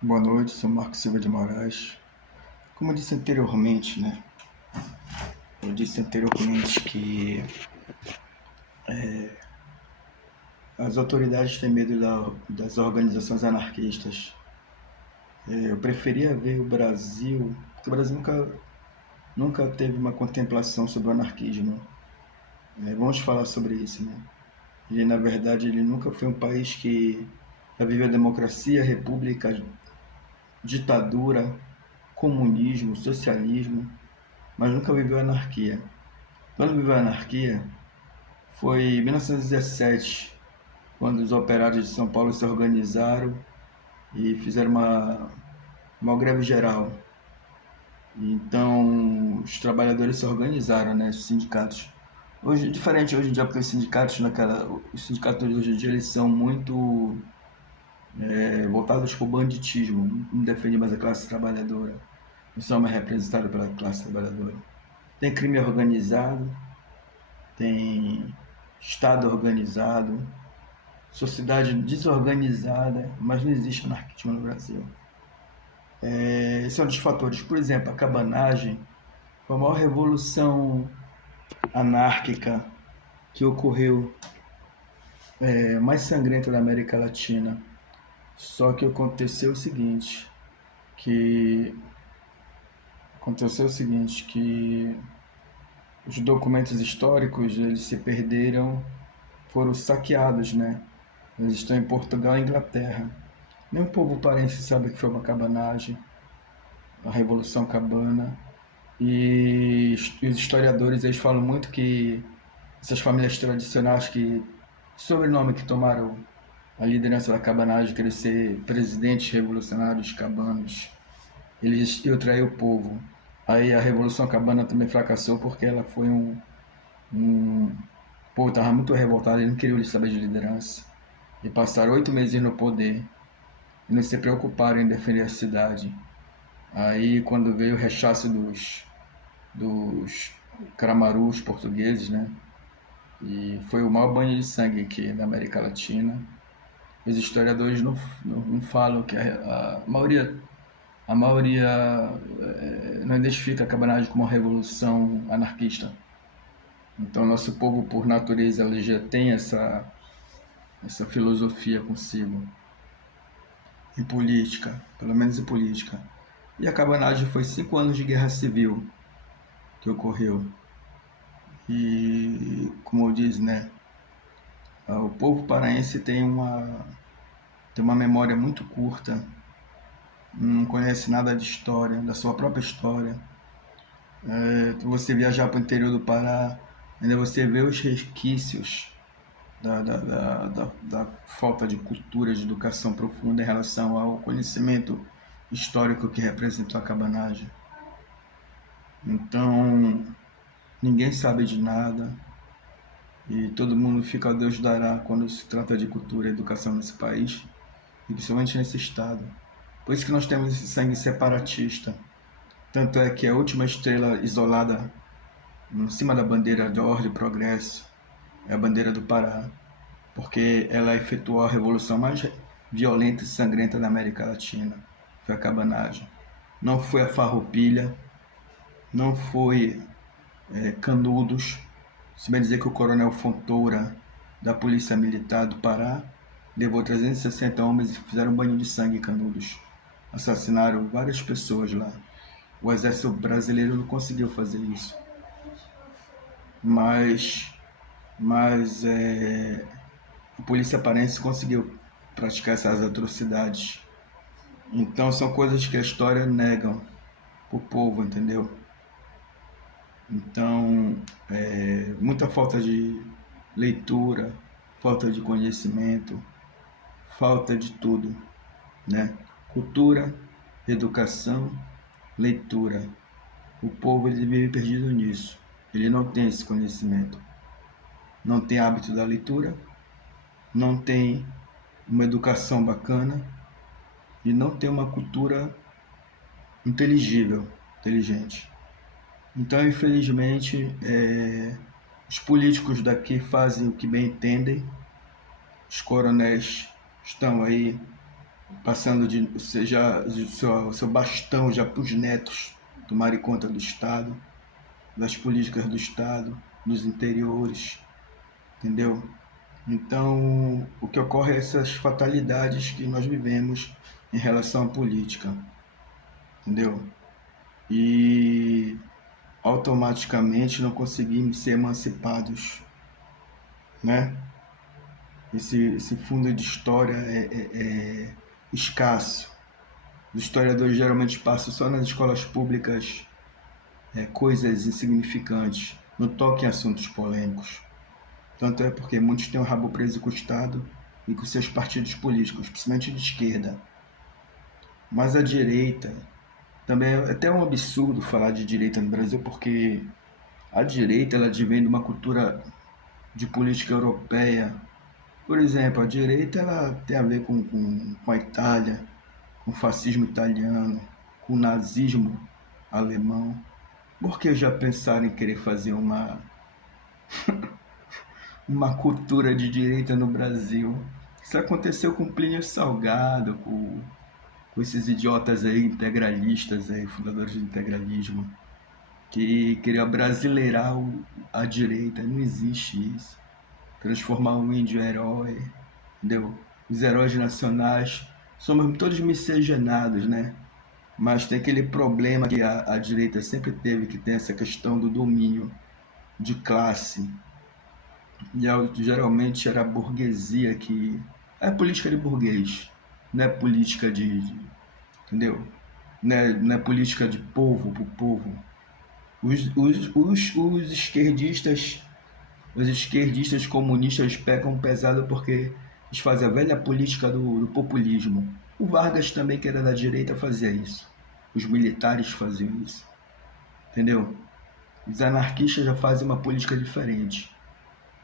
Boa noite, sou Marcos Silva de Moraes. Como eu disse anteriormente, né? Eu disse anteriormente que as autoridades têm medo das organizações anarquistas. Eu preferia ver o Brasil, porque o Brasil nunca teve uma contemplação sobre o anarquismo. Vamos falar sobre isso, né? Ele, na verdade, ele nunca foi um país que já viveu a democracia, república, ditadura, comunismo, socialismo, mas nunca viveu a anarquia. Quando viveu a anarquia, foi em 1917, quando os operários de São Paulo se organizaram e fizeram uma greve geral. Então, os trabalhadores se organizaram, né, os sindicatos. Hoje, diferente hoje em dia, porque os sindicatos hoje em dia eles são muito voltados para o banditismo, não defendem mais a classe trabalhadora, não são mais representados pela classe trabalhadora. Tem crime organizado, tem Estado organizado, sociedade desorganizada, mas não existe anarquismo no Brasil. Esse é um dos fatores. Por exemplo, a cabanagem foi a maior revolução anárquica que ocorreu, mais sangrenta da América Latina. Só que que os documentos históricos eles se perderam, foram saqueados, né? Eles estão em Portugal e Inglaterra. Nem o povo paraense sabe que foi uma cabanagem, a Revolução Cabana. E os historiadores eles falam muito que essas famílias tradicionais sobrenome que tomaram a liderança da cabanagem, querer ser presidentes revolucionários cabanos, eles iam trair o povo. Aí a Revolução Cabana também fracassou porque ela foi um o povo estava muito revoltado e não queria saber de liderança. E passaram 8 meses no poder e não se preocuparam em defender a cidade. Aí quando veio o rechaço dos caramarus portugueses, né? E foi o maior banho de sangue aqui na América Latina. Os historiadores não falam que a maioria não identifica a cabanagem como uma revolução anarquista. Então nosso povo por natureza ele já tem essa filosofia consigo. Em política, pelo menos em política. E a cabanagem foi 5 anos de guerra civil que ocorreu. E, como diz, né, o povo paraense tem uma memória muito curta, não conhece nada de história, da sua própria história. Você viajar para o interior do Pará, ainda você vê os resquícios da falta de cultura, de educação profunda em relação ao conhecimento histórico que representou a cabanagem. Então, ninguém sabe de nada e todo mundo fica a Deus dará quando se trata de cultura e educação nesse país e principalmente nesse estado. Por isso que nós temos esse sangue separatista. Tanto é que a última estrela isolada em cima da bandeira de ordem e progresso é a bandeira do Pará, porque ela efetuou a revolução mais violenta e sangrenta da América Latina. Foi a cabanagem. Não foi a farroupilha, não foi Canudos. Se bem dizer que o coronel Fontoura, da Polícia Militar do Pará, levou 360 homens e fizeram um banho de sangue em Canudos. Assassinaram várias pessoas lá. O exército brasileiro não conseguiu fazer isso. Mas a polícia paraense conseguiu praticar essas atrocidades. Então são coisas que a história negam pro povo, entendeu? Então, muita falta de leitura, falta de conhecimento, falta de tudo, né? Cultura, educação, leitura. O povo ele vive perdido nisso. Ele não tem esse conhecimento. Não tem hábito da leitura, não tem uma educação bacana e não tem uma cultura inteligente. Então, infelizmente, os políticos daqui fazem o que bem entendem, os coronéis estão aí passando de seja o seu bastão já para os netos tomarem conta do Estado, das políticas do Estado, dos interiores, entendeu? Então, o que ocorre é essas fatalidades que nós vivemos em relação à política, entendeu? E automaticamente não conseguimos ser emancipados, né? Esse fundo de história é escasso. Os historiadores geralmente passam só nas escolas públicas coisas insignificantes, não toquem em assuntos polêmicos. Tanto é porque muitos têm o rabo preso com o Estado e com seus partidos políticos, principalmente de esquerda. Mas a direita, também é até um absurdo falar de direita no Brasil, porque a direita ela advém de uma cultura de política europeia. Por exemplo, a direita ela tem a ver com a Itália, com o fascismo italiano, com o nazismo alemão. Por que já pensaram em querer fazer uma cultura de direita no Brasil? Isso aconteceu com Plínio Salgado, com esses idiotas aí, integralistas aí, fundadores do integralismo, que queriam brasileirar a direita. Não existe isso. Transformar o índio em herói, entendeu? Os heróis nacionais somos todos miscigenados, né? Mas tem aquele problema que a direita sempre teve, que tem essa questão do domínio de classe. E geralmente era a burguesia que... É política de burguês, não é política entendeu? Não é política de povo para o povo. Os esquerdistas, os esquerdistas comunistas pecam pesado porque eles fazem a velha política do populismo. O Vargas também, que era da direita, fazia isso. Os militares faziam isso. Entendeu? Os anarquistas já fazem uma política diferente.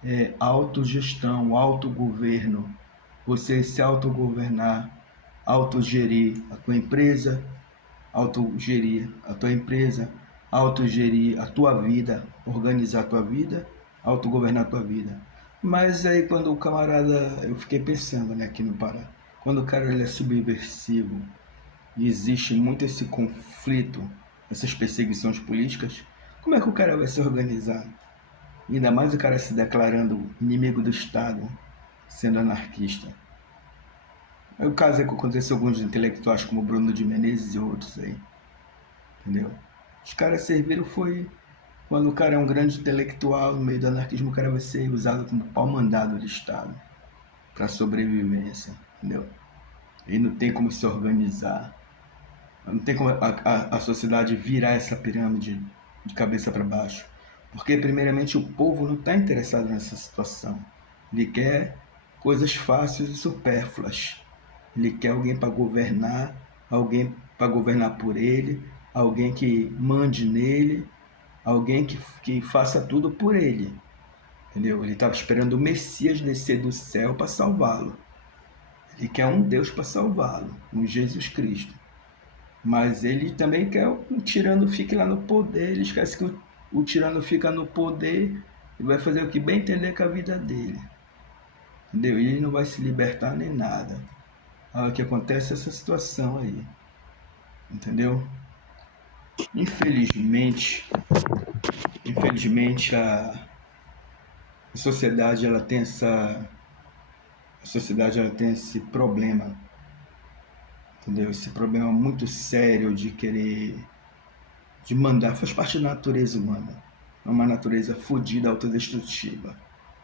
É autogestão, autogoverno. Você se autogovernar, autogerir a tua empresa, autogerir a tua empresa, autogerir a tua vida, organizar a tua vida, autogovernar a tua vida. Mas aí quando o camarada, eu fiquei pensando, né, aqui no Pará, quando o cara ele é subversivo e existe muito esse conflito, essas perseguições políticas, como é que o cara vai se organizar? Ainda mais o cara se declarando inimigo do Estado, sendo anarquista. É o caso é que aconteceu com alguns intelectuais como Bruno de Menezes e outros aí, entendeu? Os caras serviram foi quando o cara é um grande intelectual no meio do anarquismo, o cara vai ser usado como pau-mandado do Estado para sobrevivência, entendeu? E não tem como se organizar, não tem como a sociedade virar essa pirâmide de cabeça para baixo, porque primeiramente o povo não está interessado nessa situação, ele quer coisas fáceis e supérfluas, ele quer alguém para governar por ele, alguém que mande nele, alguém que faça tudo por ele, entendeu? Ele estava esperando o Messias descer do céu para salvá-lo. Ele quer um Deus para salvá-lo, um Jesus Cristo. Mas ele também quer que o tirano fique lá no poder. Ele esquece que o tirano fica no poder e vai fazer o que bem entender com a vida dele, entendeu? E ele não vai se libertar nem nada. O que acontece é essa situação aí, entendeu? Infelizmente, a sociedade ela tem a sociedade ela tem esse problema, entendeu? Esse problema muito sério de querer, de mandar, faz parte da natureza humana. É uma natureza fodida, autodestrutiva.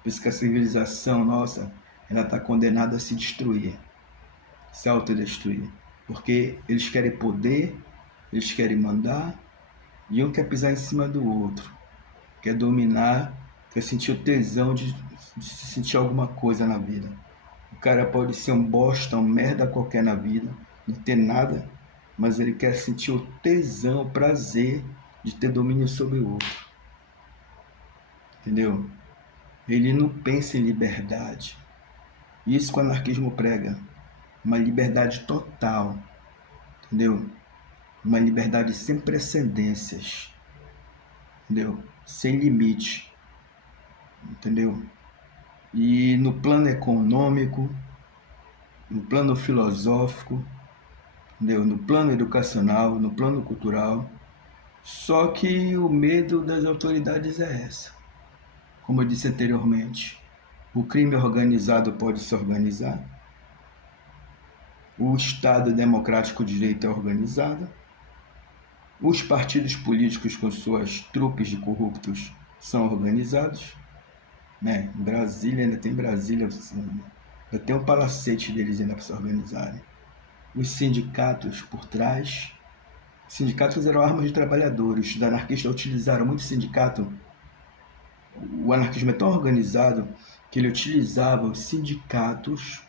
Por isso que a civilização nossa, ela está condenada a se destruir, se autodestruir. Porque eles querem poder, eles querem mandar, e um quer pisar em cima do outro, quer dominar, quer sentir o tesão de sentir alguma coisa na vida. O cara pode ser um bosta, um merda qualquer na vida, não ter nada, mas ele quer sentir o tesão, o prazer de ter domínio sobre o outro. Entendeu? Ele não pensa em liberdade. Isso que o anarquismo prega. Uma liberdade total. Entendeu? Uma liberdade sem precedências. Entendeu? Sem limite. Entendeu? E no plano econômico, no plano filosófico, entendeu? No plano educacional, no plano cultural. Só que o medo das autoridades é essa. Como eu disse anteriormente, o crime organizado pode se organizar, o Estado democrático de direito é organizado, os partidos políticos com suas trupes de corruptos são organizados, né? Em Brasília, ainda tem um palacete deles ainda para se organizarem. Os sindicatos por trás. Sindicatos eram armas de trabalhadores. Os anarquistas utilizaram muito sindicato. O anarquismo é tão organizado que ele utilizava os sindicatos,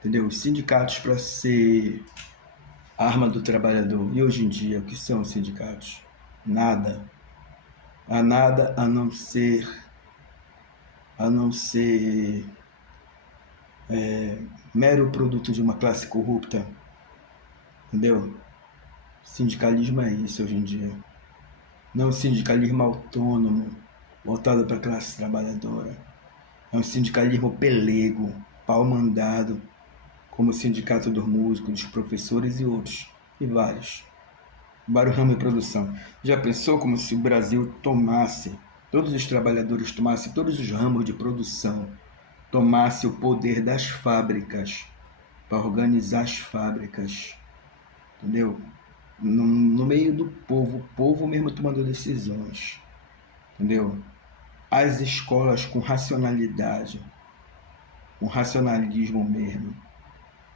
entendeu? Os sindicatos para ser arma do trabalhador. E hoje em dia, o que são os sindicatos? Nada. Há nada a não ser mero produto de uma classe corrupta, entendeu? Sindicalismo é isso hoje em dia. Não é um sindicalismo autônomo, voltado para a classe trabalhadora. É um sindicalismo pelego, pau-mandado, como o Sindicato dos Músicos, dos Professores e outros, e vários ramos de produção. Já pensou como se o Brasil tomasse, todos os trabalhadores tomassem todos os ramos de produção, tomasse o poder das fábricas, para organizar as fábricas, entendeu? No meio do povo, o povo mesmo tomando decisões, entendeu? As escolas com racionalidade, com racionalismo mesmo,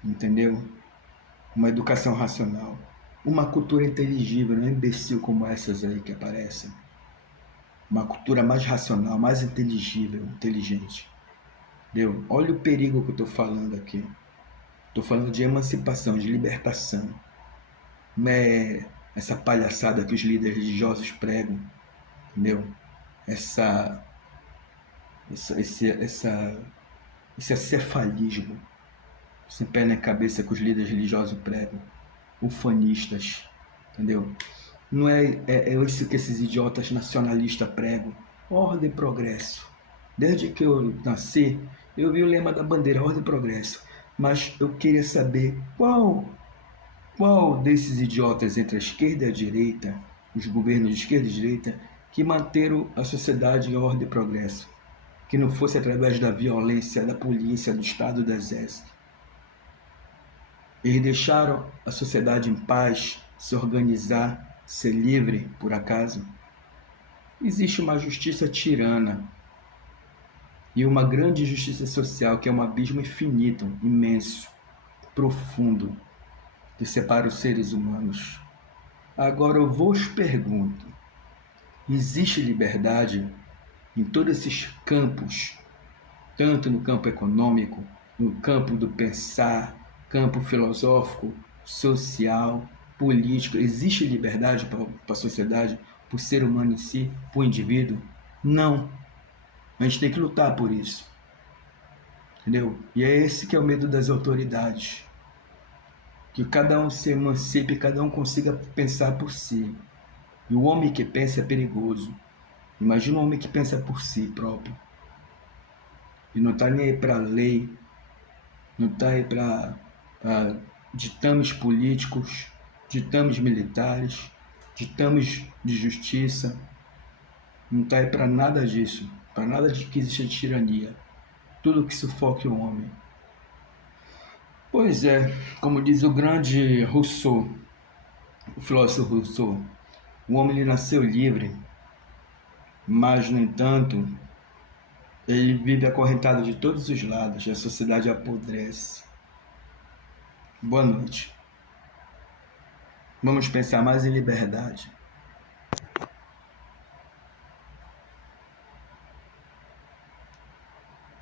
entendeu? Uma educação racional, uma cultura inteligível, não é imbecil como essas aí que aparecem. Uma cultura mais racional, mais inteligível, inteligente, entendeu? Olha o perigo que eu estou falando aqui. Estou falando de emancipação, de libertação. Não é essa palhaçada que os líderes religiosos pregam, entendeu? Esse acefalismo sem pé na cabeça que os líderes religiosos pregam, ufanistas, entendeu? Não é isso que esses idiotas nacionalistas pregam, ordem e progresso. Desde que eu nasci, eu vi o lema da bandeira, ordem e progresso, mas eu queria saber qual desses idiotas entre a esquerda e a direita, os governos de esquerda e direita, que manteram a sociedade em ordem e progresso, que não fosse através da violência, da polícia, do Estado e do Exército. Eles deixaram a sociedade em paz, se organizar, ser livre, por acaso? Existe uma justiça tirana e uma grande justiça social, que é um abismo infinito, imenso, profundo, que separa os seres humanos. Agora eu vos pergunto, existe liberdade em todos esses campos, tanto no campo econômico, no campo do pensar, campo filosófico, social, político? Existe liberdade para a sociedade, para o ser humano em si, para o indivíduo? Não. A gente tem que lutar por isso, entendeu? E é esse que é o medo das autoridades. Que cada um se emancipe, cada um consiga pensar por si. E o homem que pensa é perigoso. Imagina um homem que pensa por si próprio. E não está nem aí para a lei, não está aí para ditames políticos, ditames militares, ditames de justiça. Não está aí para nada disso, para nada de que exista tirania. Tudo que sufoque o homem. Pois é, como diz o grande Rousseau, o filósofo Rousseau, o homem ele nasceu livre, mas, no entanto, ele vive acorrentado de todos os lados e a sociedade apodrece. Boa noite. Vamos pensar mais em liberdade.